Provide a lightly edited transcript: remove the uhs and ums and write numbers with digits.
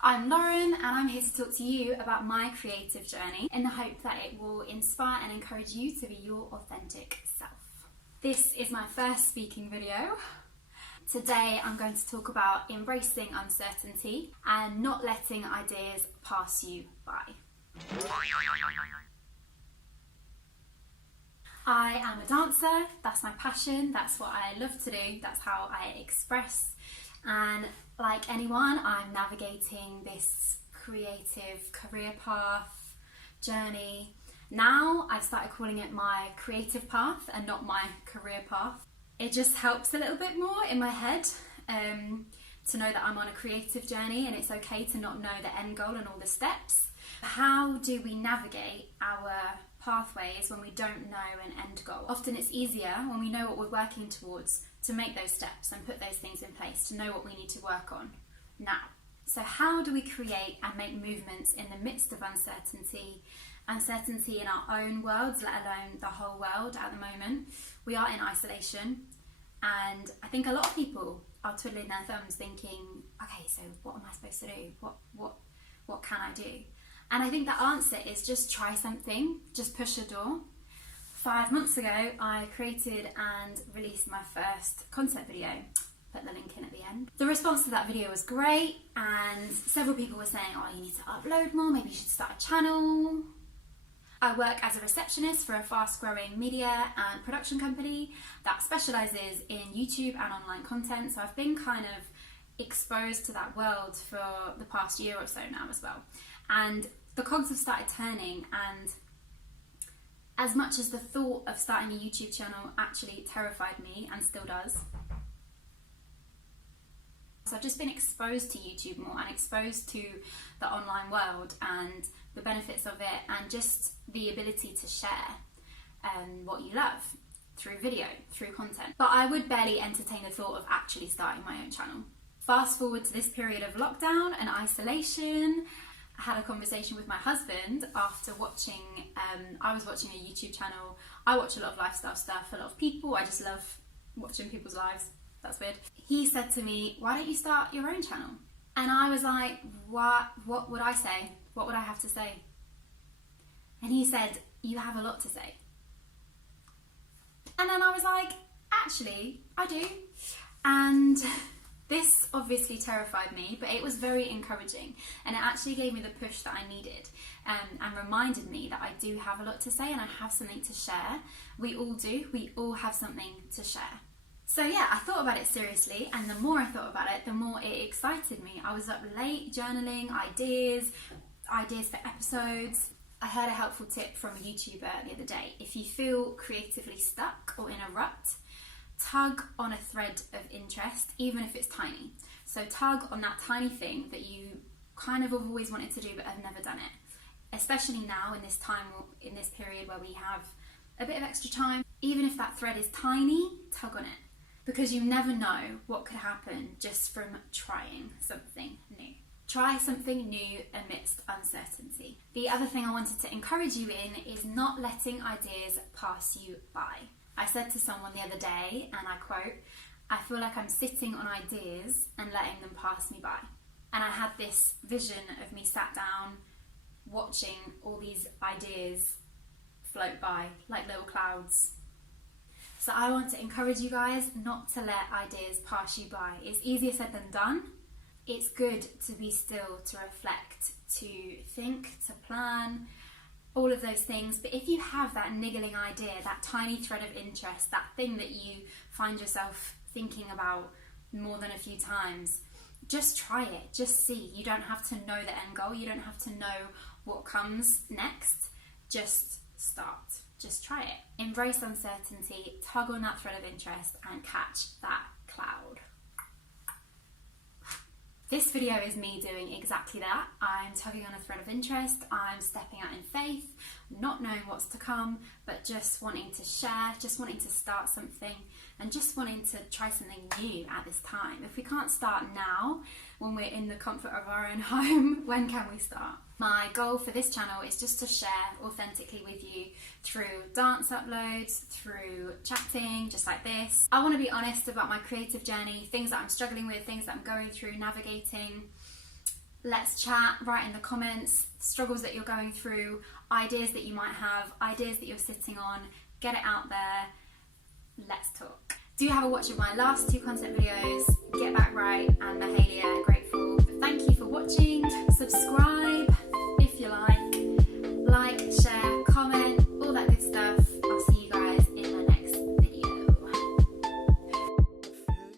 I'm Lauren and I'm here to talk to you about my creative journey in the hope that it will inspire and encourage you to be your authentic self. This is my first speaking video. Today I'm going to talk about embracing uncertainty and not letting ideas pass you by. I am a dancer, that's my passion, that's what I love to do, that's how I express, and like anyone, I'm navigating this creative career path, journey. Now I've started calling it my creative path and not my career path. It just helps a little bit more in my head to know that I'm on a creative journey and it's okay to not know the end goal and all the steps. How do we navigate our pathways when we don't know an end goal? Often it's easier when we know what we're working towards to make those steps and put those things in place, to know what we need to work on now. So how do we create and make movements in the midst of uncertainty in our own worlds, let alone the whole world at the moment? We are in isolation, and I think a lot of people are twiddling their thumbs thinking, okay, so what am I supposed to do? What can I do? And I think the answer is just try something, just push a door. 5 months ago, I created and released my first concept video. Put the link in at the end. The response to that video was great, and several people were saying, oh, you need to upload more, maybe you should start a channel. I work as a receptionist for a fast-growing media and production company that specialises in YouTube and online content, so I've been kind of exposed to that world for the past year or so now as well. And the cogs have started turning, and as much as the thought of starting a YouTube channel actually terrified me and still does, so I've just been exposed to YouTube more and exposed to the online world and the benefits of it, and just the ability to share what you love through video, through content. But I would barely entertain the thought of actually starting my own channel. Fast forward to this period of lockdown and isolation. I had a conversation with my husband after watching, I was watching a YouTube channel. I watch a lot of lifestyle stuff, a lot of people. I just love watching people's lives. That's weird. He said to me, why don't you start your own channel? And I was like, what would I say? What would I have to say? And he said, you have a lot to say. And then I was like, actually, I do. And this obviously terrified me, but it was very encouraging, and it actually gave me the push that I needed, and reminded me that I do have a lot to say and I have something to share. We all do. We all have something to share. So yeah, I thought about it seriously, and the more I thought about it, the more it excited me. I was up late journaling ideas for episodes. I heard a helpful tip from a YouTuber the other day. If you feel creatively stuck or in a rut, tug on a thread of interest, even if it's tiny. So tug on that tiny thing that you kind of have always wanted to do but have never done it. Especially now in this time, in this period where we have a bit of extra time. Even if that thread is tiny, tug on it. Because you never know what could happen just from trying something new. Try something new amidst uncertainty. The other thing I wanted to encourage you in is not letting ideas pass you by. I said to someone the other day, and I quote, I feel like I'm sitting on ideas and letting them pass me by. And I had this vision of me sat down watching all these ideas float by like little clouds. So I want to encourage you guys not to let ideas pass you by. It's easier said than done. It's good to be still, to reflect, to think, to plan, all of those things. But if you have that niggling idea, that tiny thread of interest, that thing that you find yourself thinking about more than a few times, just try it, just see. You don't have to know the end goal, you don't have to know what comes next, just start, just try it. Embrace uncertainty, tug on that thread of interest and catch that cloud. This video is me doing exactly that. I'm tugging on a thread of interest, I'm stepping out in faith, not knowing what's to come, but just wanting to share, just wanting to start something, and just wanting to try something new at this time. If we can't start now, when we're in the comfort of our own home, when can we start? My goal for this channel is just to share authentically with you through dance uploads, through chatting, just like this. I want to be honest about my creative journey, things that I'm struggling with, things that I'm going through, navigating. Let's chat, write in the comments, struggles that you're going through, ideas that you might have, ideas that you're sitting on, get it out there. Let's talk. Do have a watch of my last 2 content videos.